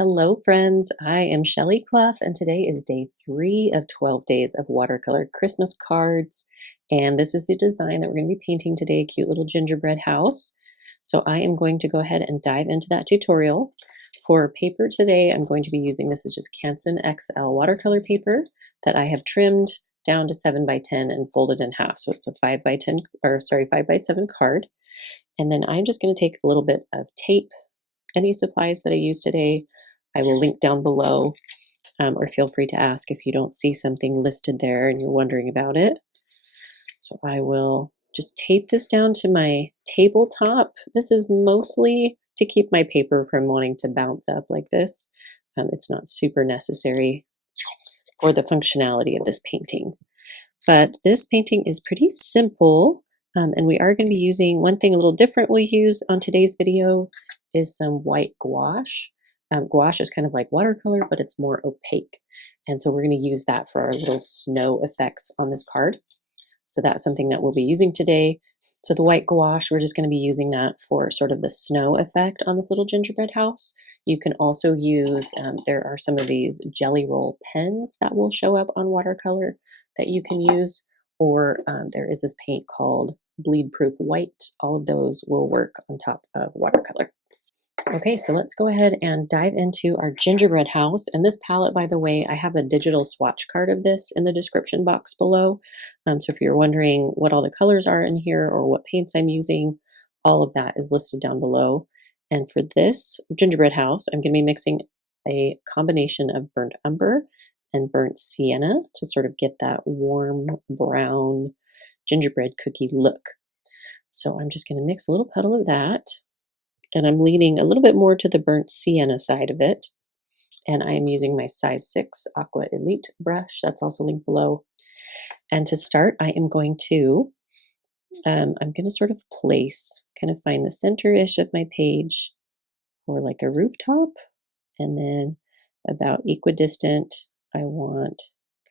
Hello, friends. I am Shelley Clough, and today is day 3 of 12 days of watercolor Christmas cards. And this is the design that we're going to be painting today, a cute little gingerbread house. So I am going to go ahead and dive into that tutorial. For paper today, I'm going to be using, this is just Canson XL watercolor paper that I have trimmed down to 7 by 10 and folded in half. So it's a 5 by 10, or sorry, 5 by 7 card. And then I'm just going to take a little bit of tape, any supplies that I use today, I will link down below, or feel free to ask if you don't see something listed there and you're wondering about it. So I will just tape this down to my tabletop. This is mostly to keep my paper from wanting to bounce up like this. It's not super necessary for the functionality of this painting. But this painting is pretty simple, and we are going to be using one thing a little different we'll use on today's video is some white gouache. Gouache is kind of like watercolor, but it's more opaque. And so we're going to use that for our little snow effects on this card. So that's something that we'll be using today. So the white gouache, we're just going to be using that for sort of the snow effect on this little gingerbread house. You can also use, there are some of these jelly roll pens that will show up on watercolor that you can use, or there is this paint called bleed proof white. All of those will work on top of watercolor. Okay, so let's go ahead and dive into our gingerbread house. And this palette, by the way, I have a digital swatch card of this in the description box below. So if you're wondering what all the colors are in here or what paints I'm using, all of that is listed down below. And for this gingerbread house, I'm going to be mixing a combination of burnt umber and burnt sienna to sort of get that warm brown gingerbread cookie look. So I'm just going to mix a little puddle of that. And I'm leaning a little bit more to the burnt sienna side of it. And I am using my size 6 Aqua Elite brush. That's also linked below. And to start, I am going to sort of place, kind of find the center-ish of my page for like a rooftop. And then about equidistant, I want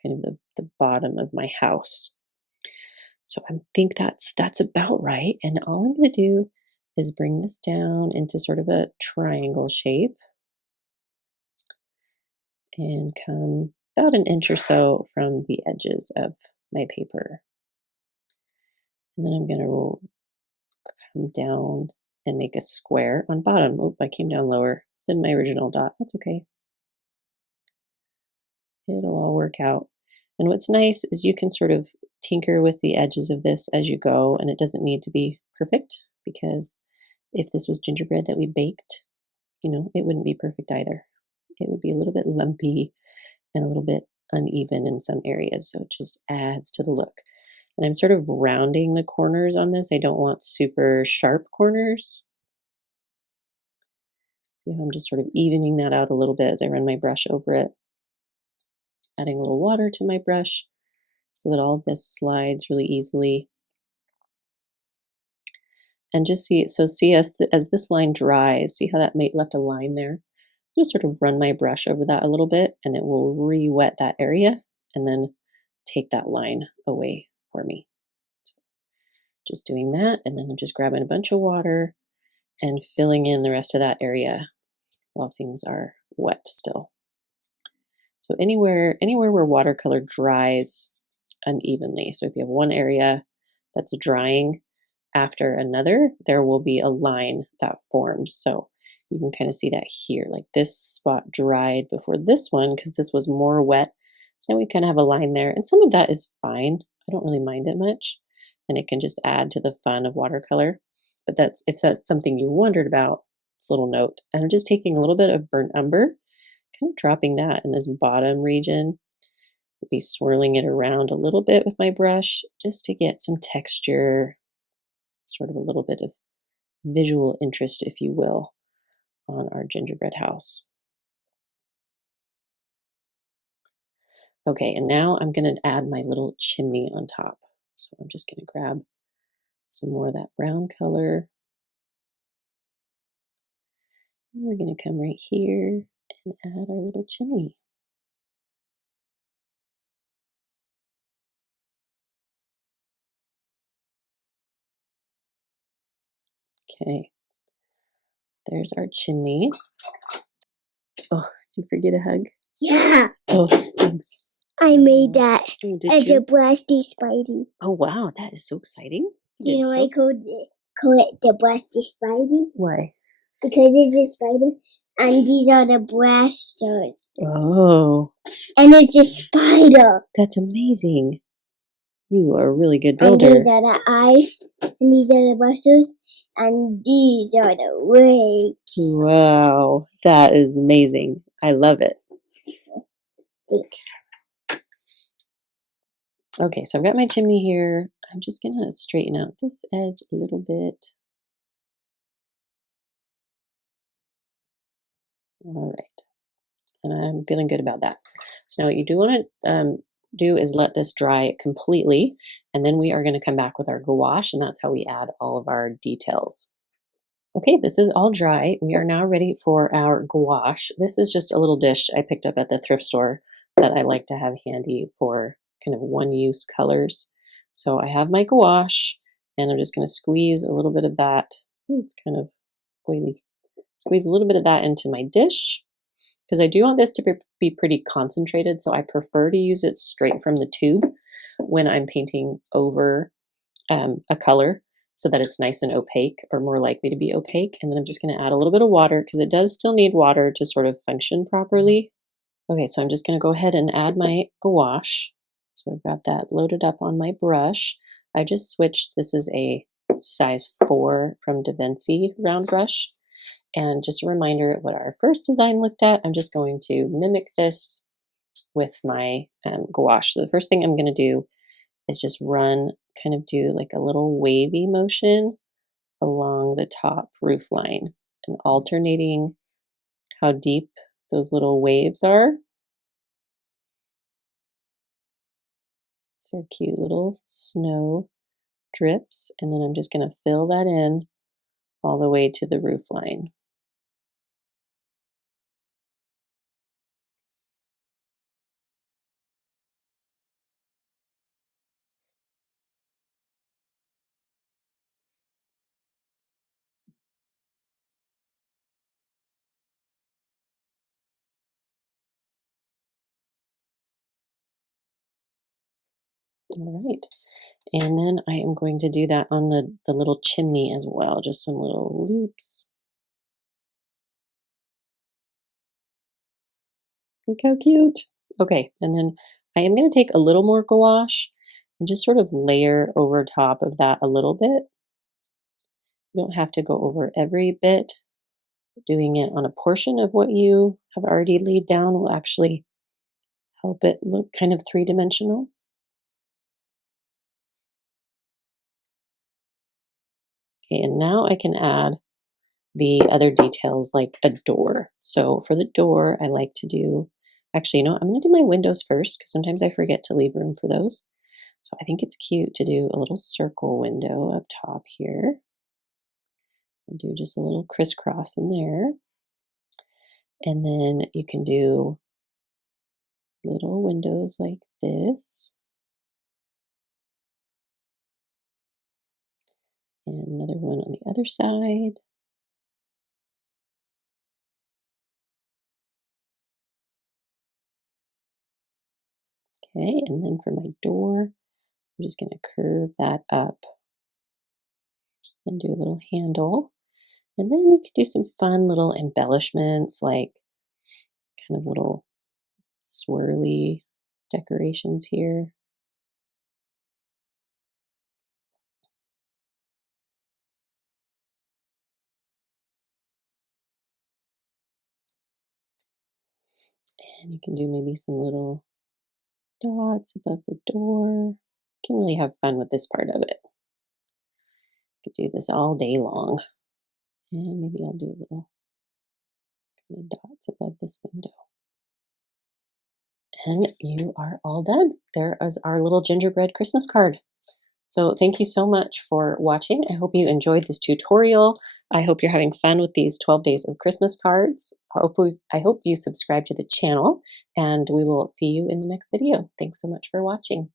kind of the bottom of my house. So I think that's about right. And all I'm going to do is bring this down into sort of a triangle shape and come about an inch or so from the edges of my paper. And then I'm going to come down and make a square on bottom. Oh, I came down lower than my original dot. That's okay. It'll all work out. And what's nice is you can sort of tinker with the edges of this as you go, and it doesn't need to be perfect, because if this was gingerbread that we baked, it wouldn't be perfect either. It would be a little bit lumpy and a little bit uneven in some areas, so it just adds to the look. And I'm sort of rounding the corners on this. I don't want super sharp corners. See how I'm just sort of evening that out a little bit as I run my brush over it. Adding a little water to my brush so that all of this slides really easily. And just see as this line dries, see how that left a line there? Just sort of run my brush over that a little bit, and it will re-wet that area and then take that line away for me. So just doing that, and then I'm just grabbing a bunch of water and filling in the rest of that area while things are wet still. So anywhere where watercolor dries unevenly. So if you have one area that's drying after another, there will be a line that forms. So you can kind of see that here, like this spot dried before this one because this was more wet. So now we kind of have a line there, and some of that is fine. I don't really mind it much, and it can just add to the fun of watercolor. But if that's something you wondered about, it's a little note. And I'm just taking a little bit of burnt umber, kind of dropping that in this bottom region. I'll be swirling it around a little bit with my brush just to get some texture, sort of a little bit of visual interest, if you will, on our gingerbread house. Okay, and now I'm going to add my little chimney on top. So I'm just going to grab some more of that brown color. And we're going to come right here and add our little chimney. Okay, there's our chimney. Oh, did you forget a hug? Yeah. Oh, thanks. I made that Did a you? blasty Spidey. Oh, wow. That is so exciting. Do you know why I call it the blasty Spidey? Why? Because it's a spider, and these are the blasters. Oh. And it's a spider. That's amazing. You are a really good builder. And these are the eyes, and these are the blasters, and these are the rakes. Wow. That is amazing. I love it. Thanks. Okay, so I've got my chimney here. I'm just going to straighten out this edge a little bit. All right. And I'm feeling good about that. So now what you do want to do is let this dry completely, and then we are going to come back with our gouache, and that's how we add all of our details. Okay, this is all dry. We are now ready for our gouache. This is just a little dish I picked up at the thrift store that I like to have handy for kind of one-use colors. So I have my gouache, and I'm just going to squeeze a little bit of that. Ooh, it's kind of oily. Squeeze a little bit of that into my dish, because I do want this to be pretty concentrated, so I prefer to use it straight from the tube when I'm painting over a color, so that it's nice and opaque, or more likely to be opaque. And then I'm just going to add a little bit of water, because it does still need water to sort of function properly. Okay, so I'm just going to go ahead and add my gouache. So I've got that loaded up on my brush. I just switched. This is a size 4 from Da Vinci round brush. And just a reminder of what our first design looked at, I'm just going to mimic this with my gouache. So the first thing I'm going to do is just kind of do like a little wavy motion along the top roof line, and alternating how deep those little waves are. So cute little snow drips, and then I'm just going to fill that in all the way to the roof line. All right. And then I am going to do that on the little chimney as well, just some little loops. Look how cute. Okay, and then I am going to take a little more gouache and just sort of layer over top of that a little bit. You don't have to go over every bit. Doing it on a portion of what you have already laid down will actually help it look kind of three-dimensional. Okay, and now I can add the other details like a door. So for the door, I like to do, actually, you know, I'm going to do my windows first, because sometimes I forget to leave room for those. So I think it's cute to do a little circle window up top here. And do just a little crisscross in there. And then you can do little windows like this. And another one on the other side. Okay, and then for my door, I'm just going to curve that up and do a little handle. And then you could do some fun little embellishments, like kind of little swirly decorations here. And you can do maybe some little dots above the door. You can really have fun with this part of it. You could do this all day long. And maybe I'll do little kind of dots above this window. And you are all done. There is our little gingerbread Christmas card. So thank you so much for watching. I hope you enjoyed this tutorial. I hope you're having fun with these 12 days of Christmas cards. I hope you subscribe to the channel, and we will see you in the next video. Thanks so much for watching.